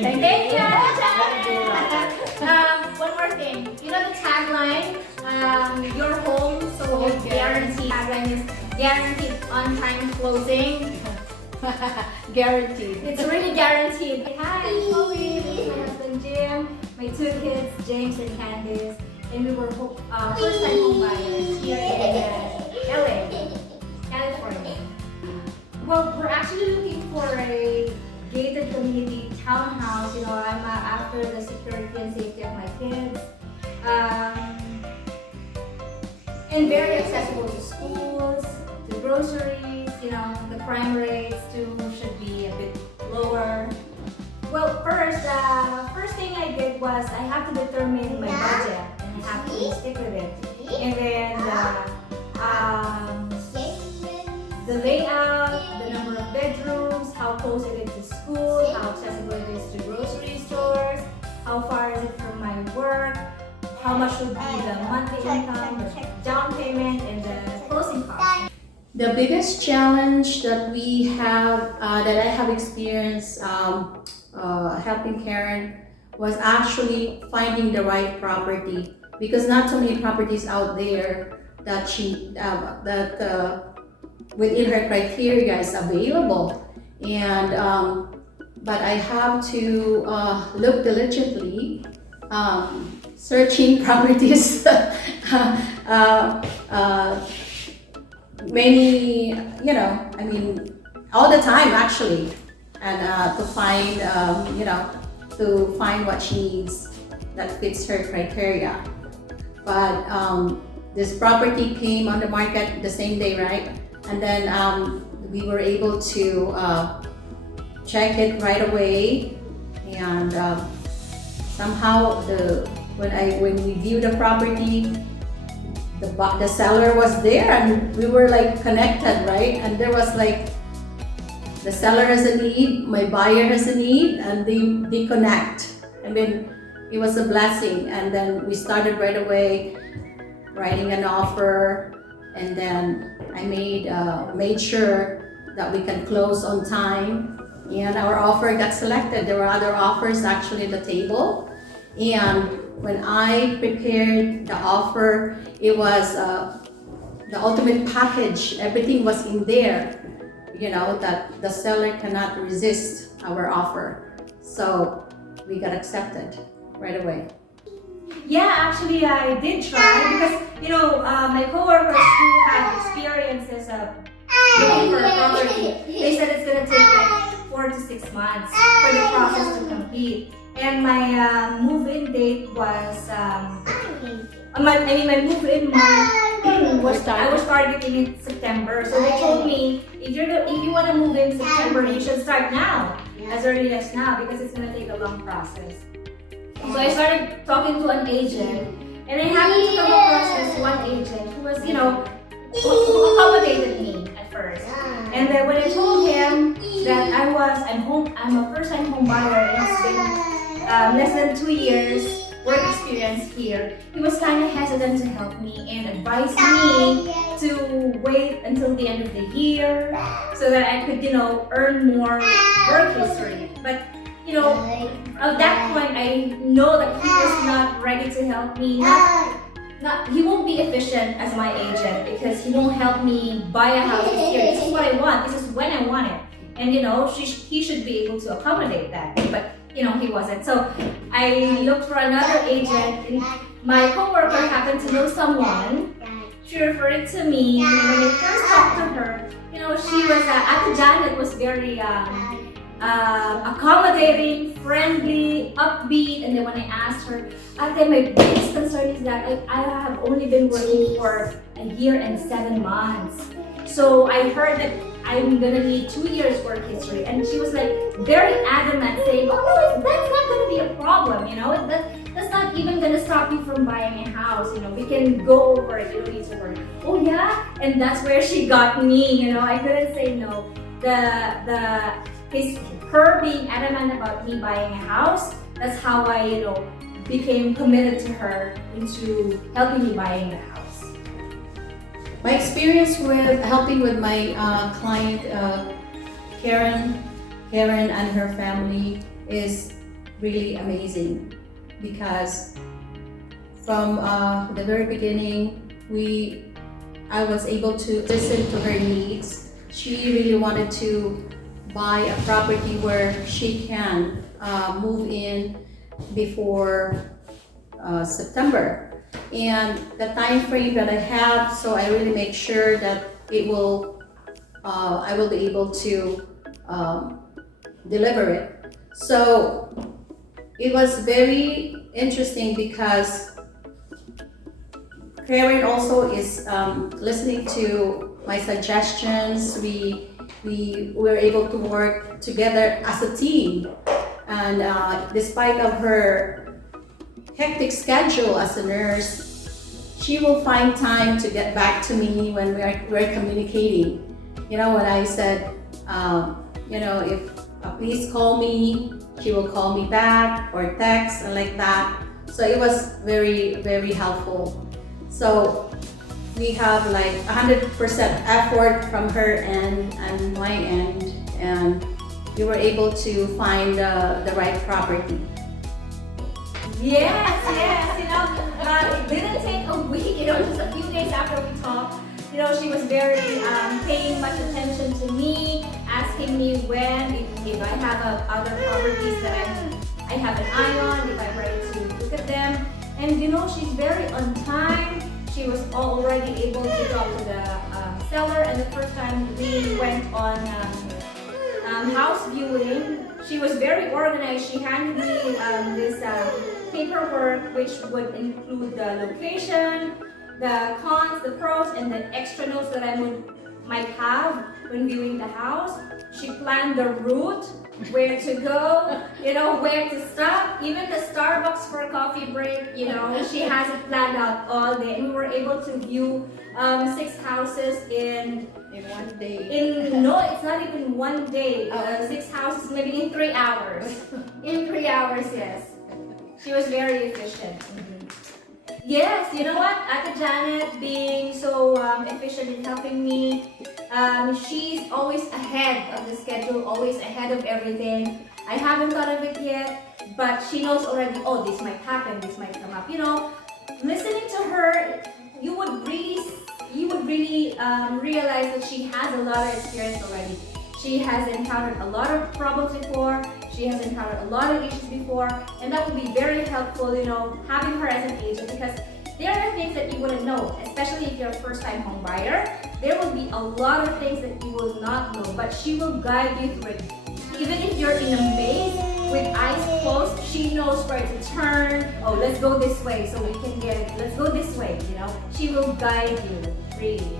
Thank you. One more thing. You know the tagline, your home sold guaranteed. Tagline is guaranteed on-time closing. Guaranteed. It's really guaranteed. Hi, I'm Chloe. This is my husband Jim, my two kids, James and Candice, and we were first-time home buyers here in LA, California. Well, we're actually looking for a gated community townhouse. You know, I'm after the security and safety of my kids, and very accessible to schools, to groceries. You know, the crime rates too should be a bit lower. Well, first thing I did was I have to determine my budget and I have to stick with it. And then the layout, the number of bedrooms, how close it is to school, how accessible it is to grocery stores, how far is it from my work, how much would be the monthly income, the down payment, and the closing costs. The biggest challenge that we have, that I have experienced helping Karen, was actually finding the right property, because not so many properties out there that within her criteria is available. And but I have to look diligently, searching properties. Many, you know, I mean, all the time actually, and to find, you know, to find what she needs that fits her criteria. But this property came on the market the same day, right? And then we were able to check it right away, and somehow when we viewed the property, the seller was there and we were like connected, right? And there was like, the seller has a need, my buyer has a need, and they connect. I mean, it was a blessing. And then we started right away writing an offer, and then I made sure that we can close on time, and our offer got selected. There were other offers actually at the table, and when I prepared the offer, it was the ultimate package. Everything was in there, you know, that the seller cannot resist our offer. So we got accepted right away. Yeah, actually I did try, because, you know, my coworkers who have experiences of looking for a property, they said it's going to take like 4 to 6 months for the process to complete. And my move-in date was, my move-in month was, I was targeting in September. So they told me, if you want to move in September, you should start now, as early as now, because it's going to take a long process. So I started talking to an agent, and I happened to come across this one agent who was, you know, who accommodated me at first. And then when I told him that I'm a first-time home buyer, and it's been less than 2 years work experience here, he was kind of hesitant to help me and advised me to wait until the end of the year so that I could, you know, earn more work history. But, you know, at that point, I know that he was not ready to help me. He won't be efficient as my agent, because he won't help me buy a house this year. This is what I want. This is when I want it. And, you know, he should be able to accommodate that. But, you know, he wasn't. So I looked for another agent, and my coworker happened to know someone. She referred it to me, and when I first talked to her, you know, she was, Ate Janet was very accommodating, friendly, upbeat. And then when I asked her, Ate, my biggest concern is that I have only been working for a year and 7 months. So I heard that I'm gonna need 2 years work history. And she was like very adamant, saying, oh no, that's not gonna be a problem, you know, that's not even gonna stop you from buying a house, you know, we can go over it, you don't need to worry. Oh yeah? And that's where she got me, you know, I couldn't say no. Her being adamant about me buying a house, that's how I, you know, became committed to her into helping me buying a house. My experience with helping with my client, Karen and her family, is really amazing because from the very beginning, I was able to listen to her needs. She really wanted to buy a property where she can move in before September. And the time frame that I have, so I really make sure that I will be able to deliver it. So it was very interesting because Karen also is listening to my suggestions. We were able to work together as a team, and despite of her hectic schedule as a nurse, she will find time to get back to me when we're communicating. You know, when I said, if please call me, she will call me back or text and like that. So it was very, very helpful. So we have like 100% effort from her end and my end, and we were able to find the right property. Yes, it didn't take a week, just a few days after we talked. She was very paying much attention to me, asking me if I have other properties that I have an eye on, if I'm ready to look at them. And she's very on time. She was already able to talk to the seller, and the first time we went on house viewing, she was very organized. She handed me this paperwork which would include the location, the cons, the pros, and the extra notes that I might have when viewing the house. She planned the route, where to go, where to stop, even the Starbucks for a coffee break, she has it planned out all day. And we were able to view 6 houses in 1 day. No, it's not even 1 day. 6 houses maybe in 3 hours. In 3 hours, yes. She was very efficient. Yes, you know what? Ate Janet being so efficient in helping me. She's always ahead of the schedule, always ahead of everything. I haven't thought of it yet, but she knows already, oh, this might happen, this might come up. Listening to her, you would really realize that she has a lot of experience already. She has encountered a lot of problems before. She has encountered a lot of issues before, and that would be very helpful, having her as an agent, because there are things that you wouldn't know, especially if you're a first-time home buyer. There will be a lot of things that you will not know, but she will guide you through it. Even if you're in a maze with eyes closed, she knows where to turn. Oh, let's go this way so we can get it. Let's go this way, She will guide you, really.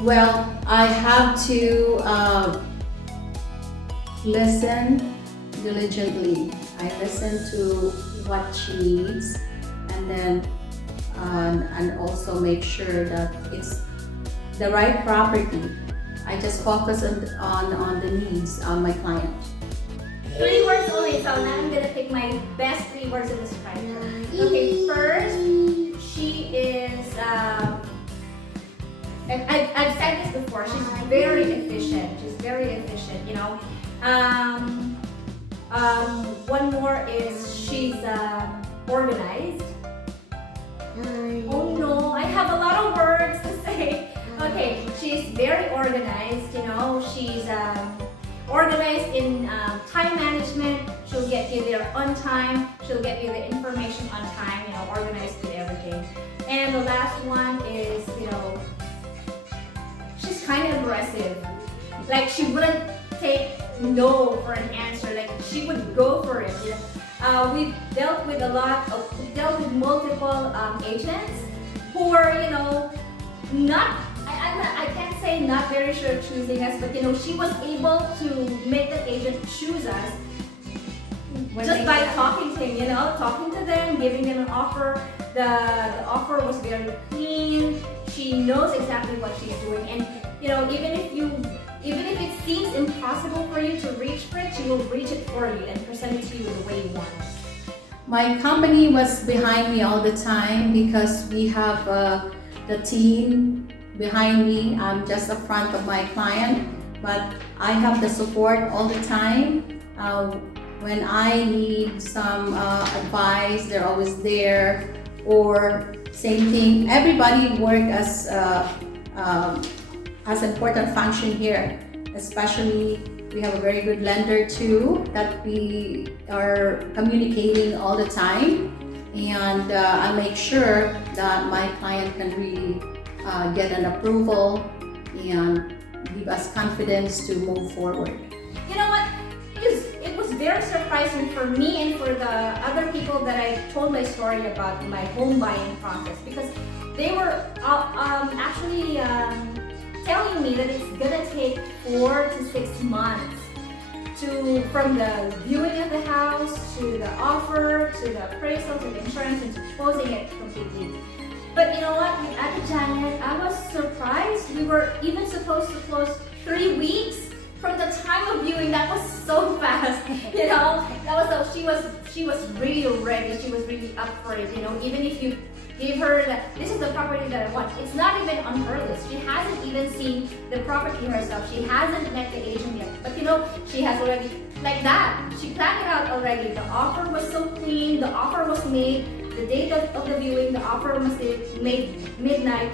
Well, I have to listen diligently. I listen to what she needs, and then and also make sure that it's the right property. I just focus on the needs of my client. 3 words only, so now I'm gonna pick my best 3 words to describe her. Okay, first, she is, and I've said this before, she's very efficient. She's very efficient, One more is she's organized. Oh no, I have a lot of words to say. Okay, she's very organized, She's organized in time management. She'll get you there on time. She'll get you the information on time, organized with everything. And the last one is, she's kind of aggressive. Like, she wouldn't take no for an answer. Like, she would go for it. We've dealt with multiple agents who are, I can't say not very sure of choosing us, but she was able to make the agent choose us just by talking to him, talking to them, giving them an offer. The offer was very clean. She knows exactly what she's doing, and even if it seems impossible for you to reach for it, she will reach it for you and present it to you the way you want. My company was behind me all the time because we have the team behind me. I'm just the front of my client, but I have the support all the time. When I need some advice, they're always there. Or same thing, everybody work as important function here. Especially, we have a very good lender too that we are communicating all the time, and I make sure that my client can really get an approval and give us confidence to move forward. You know what? It was very surprising for me and for the other people that I told my story about my home buying process, because they were actually telling me that it's gonna take 4 to 6 months from the viewing of the house to the offer to the appraisal to the insurance and to closing it completely. But you know what, with Ate Janet, I was surprised. We were even supposed to close 3 weeks from the time of viewing. That was so fast, you know. She was really ready. She was really up for it, you know. Even if you give her that this is the property that I want, it's not even on her list. She hasn't even seen the property herself. She hasn't met the agent yet. But you know, she has already, like that, she planned it out already. The offer was so clean. The offer was made. The date of the viewing, the offer was made midnight.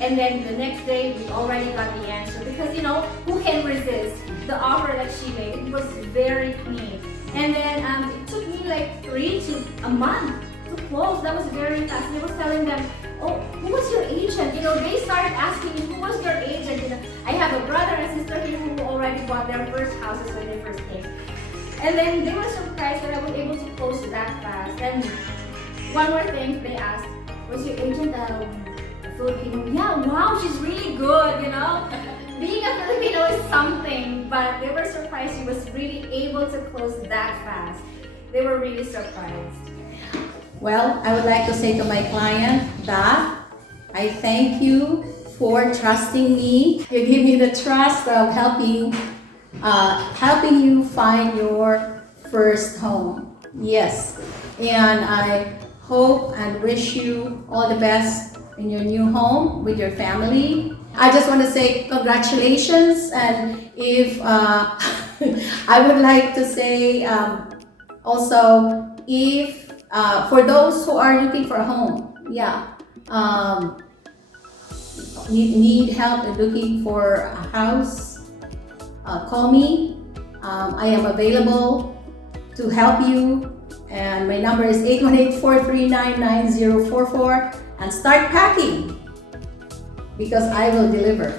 And then the next day, we already got the answer. Because you know, who can resist the offer that she made? It was very clean. And then it took me like 3 to a month to close. That was very fast. And I was telling them, oh, who was your agent? You know, they started asking me, who was your agent? You know, I have a brother and sister here who already bought their first houses when they first came. And then they were surprised that I was able to close that fast. And one more thing, they asked, was your agent a Filipino? Yeah, wow, she's really good, you know. Being a Filipino is something, but they were surprised she was really able to close that fast. They were really surprised. Well, I would like to say to my client that I thank you for trusting me. You give me the trust of helping you find your first home. Yes, and I hope and wish you all the best in your new home with your family. I just want to say congratulations, and if I would like to say also, if for those who are looking for a home, need help in looking for a house, call me. I am available to help you, and my number is 818-439-9044, and start packing because I will deliver.